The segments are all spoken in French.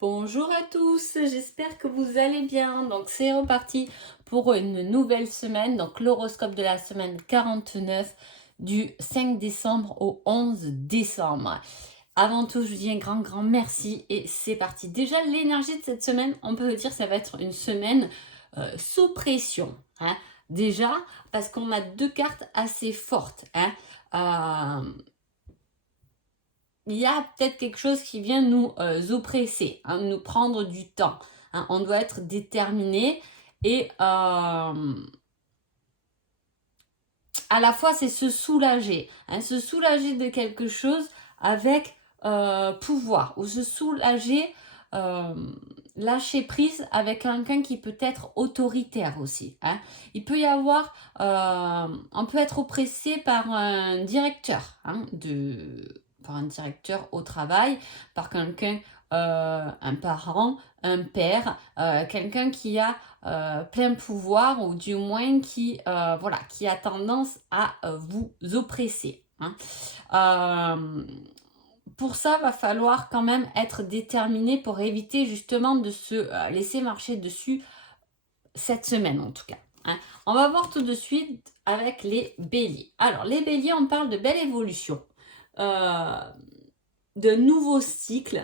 Bonjour à tous, j'espère que vous allez bien. Donc c'est reparti pour une nouvelle semaine. Donc l'horoscope de la semaine 49 du 5 décembre au 11 décembre. Avant tout, je vous dis un grand merci et c'est parti. Déjà l'énergie de cette semaine, on peut dire ça va être une semaine sous pression. Déjà parce qu'on a deux cartes assez fortes. Il y a peut-être quelque chose qui vient nous oppresser, nous prendre du temps. On doit être déterminé et à la fois c'est se soulager. Se soulager de quelque chose avec pouvoir ou se soulager, lâcher prise avec quelqu'un qui peut être autoritaire aussi. Il peut y avoir, on peut être oppressé par un directeur par un directeur au travail, par quelqu'un, un parent, un père, quelqu'un qui a plein pouvoir ou du moins qui a tendance à vous oppresser. Pour ça, va falloir quand même être déterminé pour éviter justement de se laisser marcher dessus cette semaine en tout cas. On va voir tout de suite avec les béliers. Alors les béliers, on parle de belle évolution, de nouveaux cycles,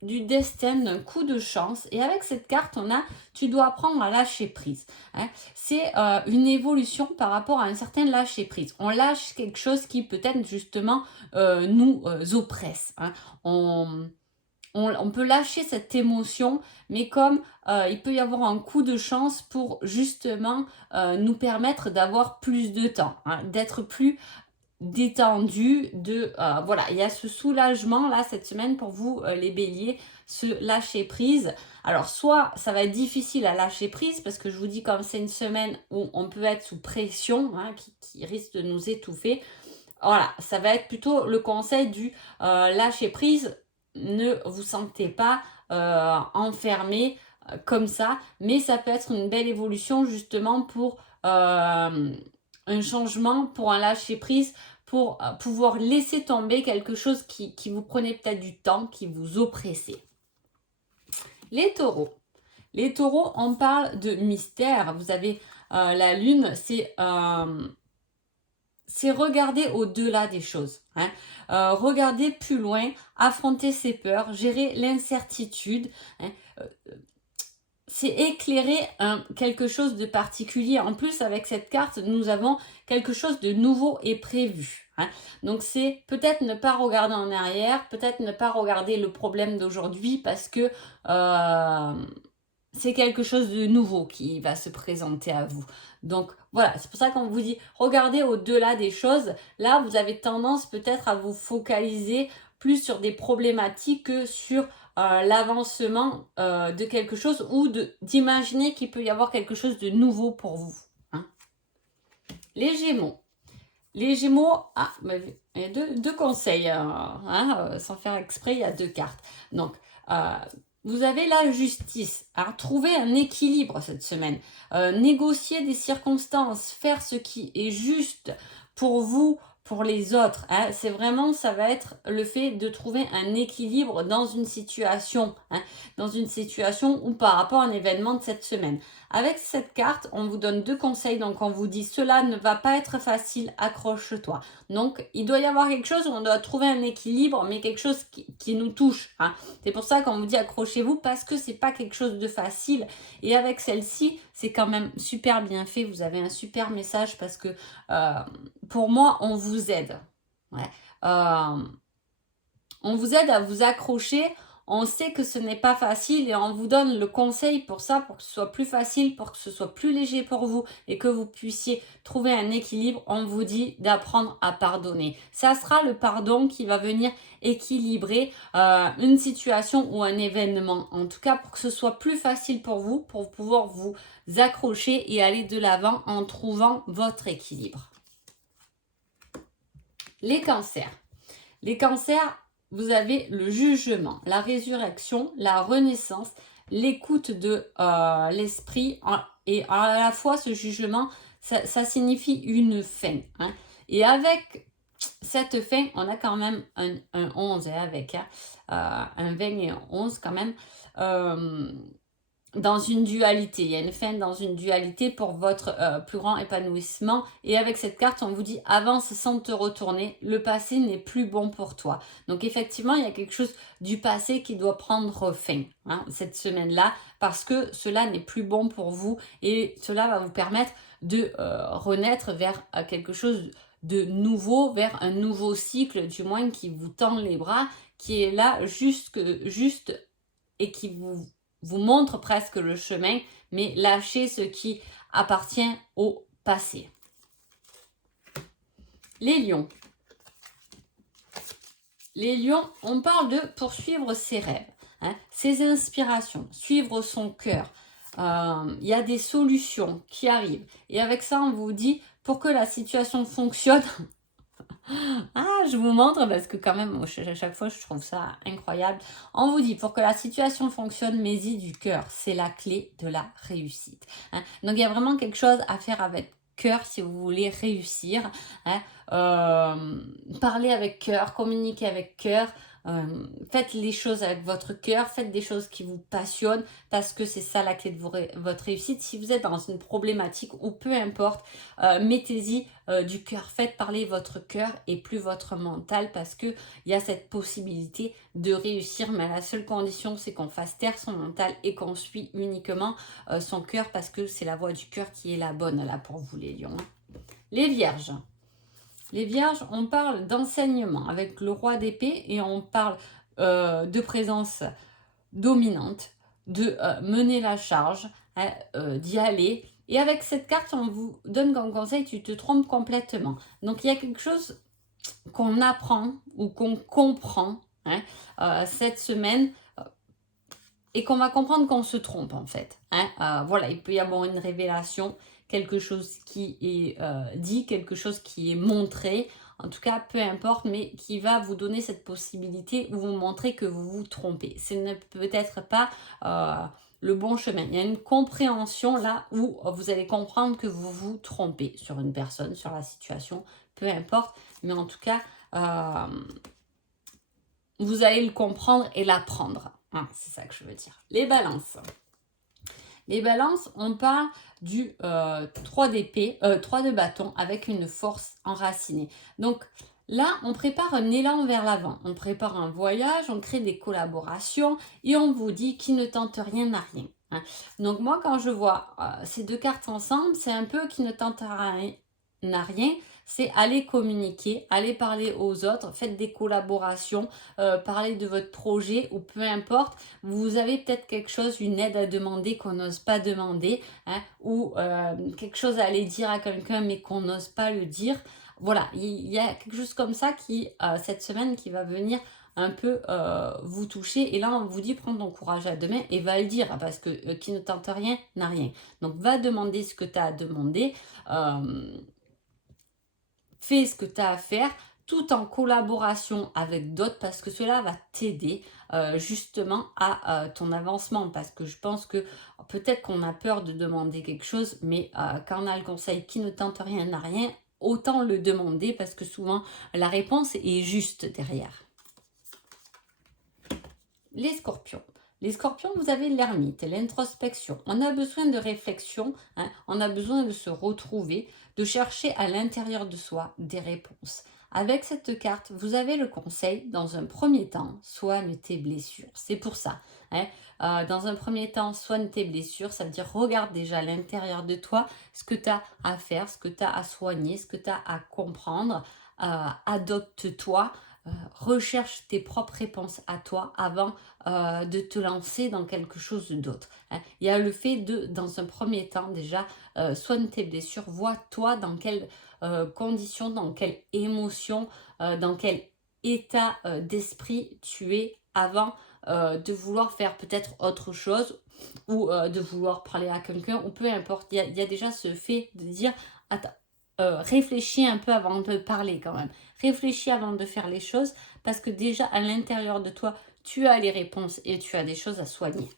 du destin, d'un coup de chance. Et avec cette carte, tu dois apprendre à lâcher prise. C'est une évolution par rapport à un certain lâcher prise. On lâche quelque chose qui peut-être justement nous oppresse. On peut lâcher cette émotion, mais comme il peut y avoir un coup de chance pour justement nous permettre d'avoir plus de temps, d'être plus détendu, voilà, il y a ce soulagement là cette semaine pour vous les béliers, se lâcher prise. Alors soit ça va être difficile à lâcher prise parce que je vous dis comme c'est une semaine où on peut être sous pression, qui risque de nous étouffer. Voilà, ça va être plutôt le conseil du lâcher prise. Ne vous sentez pas enfermé comme ça, mais ça peut être une belle évolution justement pour un changement, pour un lâcher prise, pour pouvoir laisser tomber quelque chose qui vous prenait peut-être du temps, qui vous oppressait. Les taureaux. Les taureaux, on parle de mystère. Vous avez la lune, c'est regarder au-delà des choses. Regarder plus loin, affronter ses peurs, gérer l'incertitude. C'est éclairer quelque chose de particulier. En plus, avec cette carte, nous avons quelque chose de nouveau et prévu. Donc, c'est peut-être ne pas regarder en arrière, peut-être ne pas regarder le problème d'aujourd'hui parce que c'est quelque chose de nouveau qui va se présenter à vous. Donc, voilà, c'est pour ça qu'on vous dit, regardez au-delà des choses. Là, vous avez tendance peut-être à vous focaliser plus sur des problématiques que sur l'avancement de quelque chose ou d'imaginer qu'il peut y avoir quelque chose de nouveau pour vous. Les Gémeaux. Les Gémeaux, il y a deux conseils, sans faire exprès, il y a deux cartes. Donc, vous avez la justice. Alors, trouver un équilibre cette semaine. Négocier des circonstances, faire ce qui est juste pour vous, pour les autres. C'est vraiment, ça va être le fait de trouver un équilibre dans une situation. Ou par rapport à un événement de cette semaine. Avec cette carte, on vous donne deux conseils. Donc, on vous dit, cela ne va pas être facile, accroche-toi. Donc, il doit y avoir quelque chose où on doit trouver un équilibre, mais quelque chose qui nous touche. C'est pour ça qu'on vous dit accrochez-vous, parce que c'est pas quelque chose de facile. Et avec celle-ci, c'est quand même super bien fait. Vous avez un super message parce que pour moi, on vous aide. On vous aide à vous accrocher. On sait que ce n'est pas facile et on vous donne le conseil pour ça, pour que ce soit plus facile, pour que ce soit plus léger pour vous et que vous puissiez trouver un équilibre. On vous dit d'apprendre à pardonner. Ça sera le pardon qui va venir équilibrer une situation ou un événement. En tout cas, pour que ce soit plus facile pour vous, pour pouvoir vous accrocher et aller de l'avant en trouvant votre équilibre. Les cancers. Les cancers, vous avez le jugement, la résurrection, la renaissance, l'écoute de l'esprit. Et à la fois, ce jugement, ça signifie une fin. Et avec cette fin, on a quand même un 11 avec, un 20 et un 11 quand même. Dans une dualité, il y a une fin dans une dualité pour votre plus grand épanouissement. Et avec cette carte, on vous dit avance sans te retourner, le passé n'est plus bon pour toi. Donc effectivement, il y a quelque chose du passé qui doit prendre fin cette semaine-là, parce que cela n'est plus bon pour vous et cela va vous permettre de renaître vers quelque chose de nouveau, vers un nouveau cycle, du moins qui vous tend les bras, qui est là juste et qui vous montre presque le chemin, mais lâchez ce qui appartient au passé. Les lions. Les lions, on parle de poursuivre ses rêves, ses inspirations, suivre son cœur. Il y a des solutions qui arrivent. Et avec ça, on vous dit, pour que la situation fonctionne, je vous montre parce que quand même, à chaque fois, je trouve ça incroyable. On vous dit, pour que la situation fonctionne, mets-y du cœur. C'est la clé de la réussite. Donc, il y a vraiment quelque chose à faire avec cœur si vous voulez réussir. Parlez avec cœur, communiquez avec cœur. Faites les choses avec votre cœur, faites des choses qui vous passionnent parce que c'est ça la clé de votre réussite. Si vous êtes dans une problématique ou peu importe, mettez-y du cœur, faites parler votre cœur et plus votre mental parce qu'il y a cette possibilité de réussir, mais la seule condition c'est qu'on fasse taire son mental et qu'on suit uniquement son cœur parce que c'est la voix du cœur qui est la bonne là pour vous les lions. Les vierges. Les vierges, on parle d'enseignement avec le roi d'épée et on parle de présence dominante, de mener la charge, d'y aller. Et avec cette carte, on vous donne comme conseil, tu te trompes complètement. Donc il y a quelque chose qu'on apprend ou qu'on comprend cette semaine et qu'on va comprendre qu'on se trompe en fait. Voilà, il peut y avoir une révélation, quelque chose qui est dit, quelque chose qui est montré, en tout cas peu importe, mais qui va vous donner cette possibilité ou vous montrer que vous vous trompez. Ce n'est peut-être pas le bon chemin. Il y a une compréhension là où vous allez comprendre que vous vous trompez sur une personne, sur la situation, peu importe, mais en tout cas, vous allez le comprendre et l'apprendre. C'est ça que je veux dire. Les balances. Les balances, on parle du 3 d'épée, 3 de bâton avec une force enracinée. Donc là, on prépare un élan vers l'avant. On prépare un voyage, on crée des collaborations et on vous dit qui ne tente rien n'a rien. Donc moi, quand je vois ces deux cartes ensemble, c'est un peu qui ne tente rien n'a rien. C'est aller communiquer, aller parler aux autres, faites des collaborations, parler de votre projet ou peu importe. Vous avez peut-être quelque chose, une aide à demander qu'on n'ose pas demander ou quelque chose à aller dire à quelqu'un mais qu'on n'ose pas le dire. Voilà, il y a quelque chose comme ça qui, cette semaine, qui va venir un peu vous toucher. Et là, on vous dit, prends ton courage à deux mains et va le dire parce que qui ne tente rien n'a rien. Donc, va demander ce que tu as à demander. Fais ce que tu as à faire tout en collaboration avec d'autres parce que cela va t'aider justement à ton avancement parce que je pense que peut-être qu'on a peur de demander quelque chose mais quand on a le conseil qui ne tente rien n'a rien, autant le demander parce que souvent la réponse est juste derrière. Les scorpions. Les scorpions, vous avez l'ermite, l'introspection. On a besoin de réflexion, on a besoin de se retrouver, de chercher à l'intérieur de soi des réponses. Avec cette carte, vous avez le conseil, dans un premier temps, soigne tes blessures. C'est pour ça. Dans un premier temps, soigne tes blessures. Ça veut dire, regarde déjà à l'intérieur de toi ce que tu as à faire, ce que tu as à soigner, ce que tu as à comprendre. Adopte-toi. Recherche tes propres réponses à toi avant de te lancer dans quelque chose d'autre. Il y a le fait de, dans un premier temps déjà, soigne tes blessures, vois toi dans quelles conditions, dans quelle émotion, dans quel état d'esprit tu es avant de vouloir faire peut-être autre chose ou de vouloir parler à quelqu'un ou peu importe. Il y a déjà ce fait de dire, attends, réfléchis un peu avant de parler quand même. Réfléchis avant de faire les choses parce que déjà à l'intérieur de toi, tu as les réponses et tu as des choses à soigner.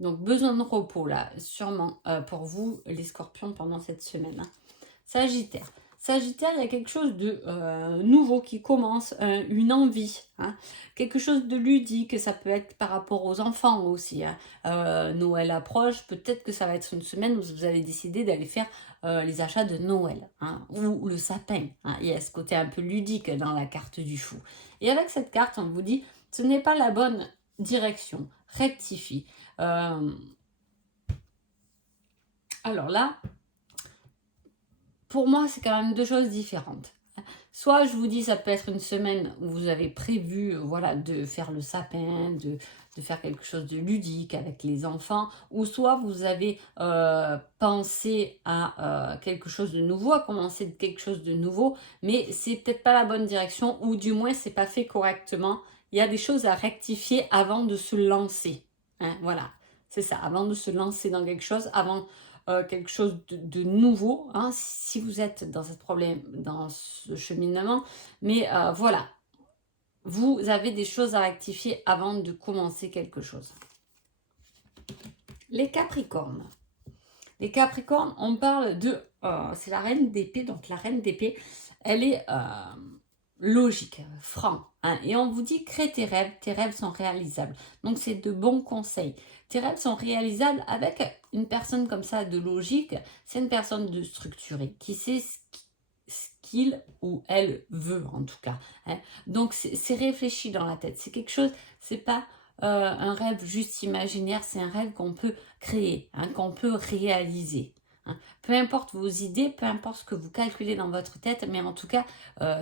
Donc besoin de repos là, sûrement pour vous les scorpions pendant cette semaine. Sagittaire. Sagittaire, il y a quelque chose de nouveau qui commence, une envie, hein, quelque chose de ludique, ça peut être par rapport aux enfants aussi, hein. Noël approche, peut-être que ça va être une semaine où vous allez décider d'aller faire les achats de Noël, hein, ou le sapin, hein. Il y a ce côté un peu ludique dans la carte du fou. Et avec cette carte, on vous dit, ce n'est pas la bonne direction, rectifie. Alors là, pour moi, c'est quand même deux choses différentes. Soit je vous dis, ça peut être une semaine où vous avez prévu, voilà, de faire le sapin, de faire quelque chose de ludique avec les enfants, ou soit vous avez pensé à quelque chose de nouveau, à commencer quelque chose de nouveau, mais c'est peut-être pas la bonne direction, ou du moins c'est pas fait correctement. Il y a des choses à rectifier avant de se lancer, hein, voilà, c'est ça, avant de se lancer dans quelque chose, avant quelque chose de nouveau, hein, si vous êtes dans ce problème, dans ce cheminement. Mais voilà, vous avez des choses à rectifier avant de commencer quelque chose. Les Capricornes. Les Capricornes, on parle de... c'est la reine d'épée, donc la reine d'épée, elle est logique, franc, hein, et on vous dit crée tes rêves sont réalisables. Donc c'est de bons conseils. Tes rêves sont réalisables avec une personne comme ça de logique, c'est une personne de structurée, qui sait ce qu'il ou elle veut en tout cas, hein. Donc c'est réfléchi dans la tête, c'est quelque chose, c'est pas un rêve juste imaginaire, c'est un rêve qu'on peut créer, hein, qu'on peut réaliser, hein. Peu importe vos idées, peu importe ce que vous calculez dans votre tête, mais en tout cas,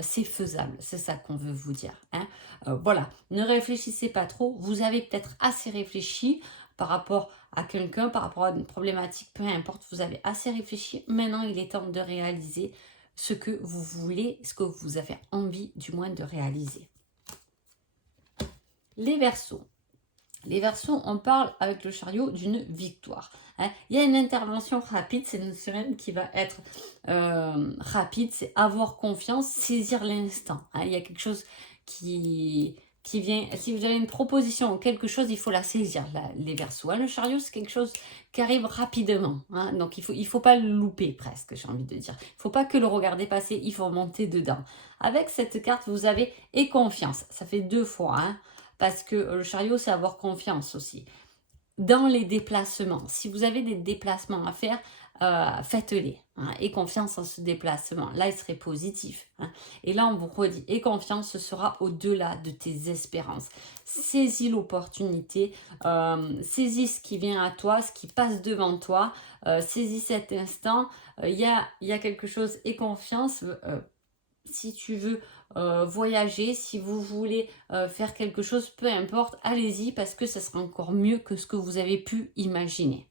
c'est faisable. C'est ça qu'on veut vous dire, hein. Voilà, ne réfléchissez pas trop. Vous avez peut-être assez réfléchi par rapport à quelqu'un, par rapport à une problématique, peu importe, vous avez assez réfléchi. Maintenant, il est temps de réaliser ce que vous voulez, ce que vous avez envie du moins de réaliser. Les Verseaux. Les Verseaux, on parle avec le chariot d'une victoire, hein. Il y a une intervention rapide, c'est une semaine qui va être rapide, c'est avoir confiance, saisir l'instant, hein. Il y a quelque chose qui vient, si vous avez une proposition ou quelque chose, il faut la saisir, les Verseaux, hein. Le chariot, c'est quelque chose qui arrive rapidement, hein. Donc il faut pas le louper presque, j'ai envie de dire. Il ne faut pas que le regarder passer, il faut monter dedans. Avec cette carte, vous avez et confiance, ça fait 2 fois, hein. Parce que le chariot, c'est avoir confiance aussi. Dans les déplacements, si vous avez des déplacements à faire, faites-les, hein, et confiance en ce déplacement. Là, il serait positif, hein. Et là, on vous redit, et confiance, ce sera au-delà de tes espérances. Saisis l'opportunité, saisis ce qui vient à toi, ce qui passe devant toi, saisis cet instant. Il y a quelque chose, et confiance, si tu veux voyager, si vous voulez faire quelque chose, peu importe, allez-y parce que ça sera encore mieux que ce que vous avez pu imaginer.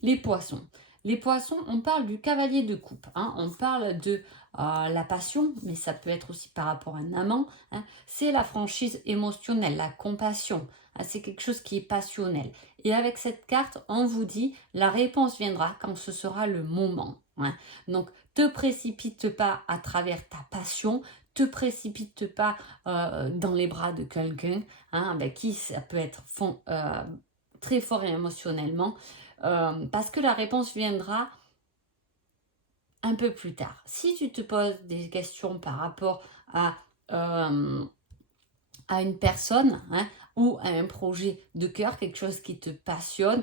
Les poissons. Les poissons, on parle du cavalier de coupe, hein, on parle de la passion, mais ça peut être aussi par rapport à un amant, hein. C'est la franchise émotionnelle, la compassion, hein, c'est quelque chose qui est passionnel. Et avec cette carte, on vous dit, la réponse viendra quand ce sera le moment, hein. Donc, te précipite pas à travers ta passion, te précipite pas dans les bras de quelqu'un, hein, avec qui ça peut être très fort et émotionnellement, parce que la réponse viendra un peu plus tard. Si tu te poses des questions par rapport à une personne, hein, ou à un projet de cœur, quelque chose qui te passionne,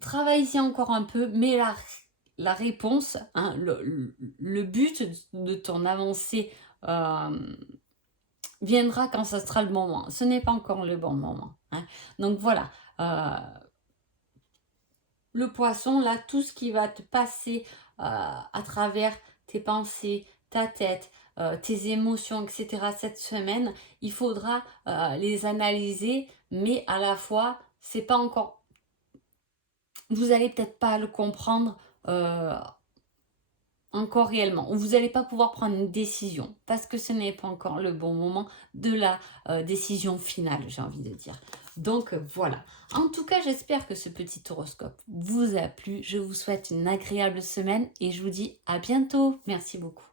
travaille-y encore un peu, mais la réponse, hein, le but de ton avancée viendra quand ce sera le moment. Ce n'est pas encore le bon moment, hein. Donc voilà, le poisson, là, tout ce qui va te passer à travers tes pensées, ta tête, tes émotions, etc. cette semaine, il faudra les analyser, mais à la fois, c'est pas encore... Vous n'allez peut-être pas le comprendre encore réellement, ou vous n'allez pas pouvoir prendre une décision, parce que ce n'est pas encore le bon moment de la décision finale, j'ai envie de dire. Donc voilà. En tout cas, j'espère que ce petit horoscope vous a plu. Je vous souhaite une agréable semaine et je vous dis à bientôt. Merci beaucoup.